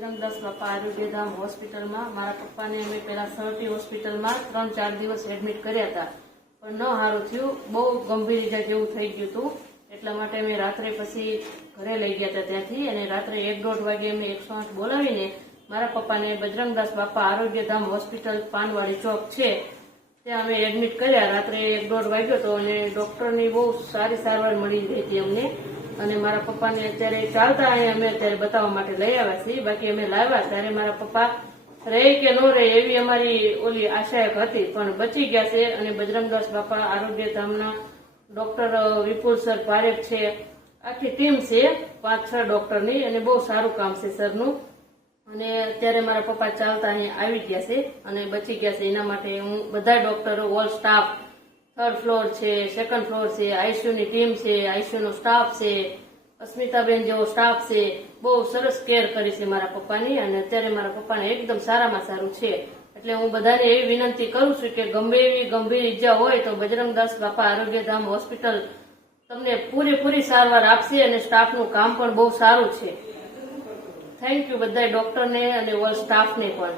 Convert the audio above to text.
બજરંગદાસ બાપા આરોગ્યધામ હોસ્પિટલમાં મારા પપ્પાને અમે પહેલા સરટી હોસ્પિટલમાં 3-4 દિવસ એડમિટ કર્યા હતા, પણ ન સારું થયું. બહુ ગંભીર ઇજા જેવું થઈ ગયું હતું. એટલા માટે અમે રાત્રે પછી ઘરે લઈ ગયા હતા ત્યાંથી, અને રાત્રે 1-1.5 વાગે અમે 108 બોલાવીને મારા પપ્પાને બજરંગદાસ બાપા આરોગ્યધામ હોસ્પિટલ પાનવાડી ચોક છે ત્યાં અમે એડમિટ કર્યા. રાત્રે 1-1.5 વાગ્યો હતો અને ડોક્ટરની બહુ સારી સારવાર મળી રહી હતી અમને. અને મારા પપ્પાને અત્યારે ચાલતા અહીંયા અમે અત્યારે બતાવવા માટે લઈ આવ્યા છીએ. બાકી અમે લાવ્યા ત્યારે મારા પપ્પા રહે કે ન રહે એવી અમારી ઓલી આશાયક હતી, પણ બચી ગયા છે. અને બજરંગદાસ બાપા આરોગ્યધામના ડોક્ટર વિપુલ સર પારેખ છે, આખી ટીમ છે 5-6 ડોક્ટરની, અને બહુ સારું કામ છે સરનું. અને અત્યારે મારા પપ્પા ચાલતા અહીંયા આવી ગયા છે અને બચી ગયા છે. એના માટે હું બધા ડોક્ટરો, ઓલ સ્ટાફ, 3rd ફ્લોર છે, 2nd ફ્લોર છે, આઈસીયુ ની ટીમ છે, આઈસીયુ નો સ્ટાફ છે, અસ્મિતાબેન જેવો સ્ટાફ છે, બહુ સરસ કેર કરી છે મારા પપ્પાની. અને અત્યારે મારા પપ્પાને એકદમ સારામાં સારું છે. એટલે હું બધાને એવી વિનંતી કરું છું કે ગમે એવી ગંભીર ઈજા હોય તો બજરંગદાસ બાપા આરોગ્યધામ હોસ્પિટલ તમને પૂરેપૂરી સારવાર આપશે, અને સ્ટાફનું કામ પણ બહુ સારું છે. થેન્ક યુ બધા ડોક્ટરને અને ઓલ સ્ટાફને પણ.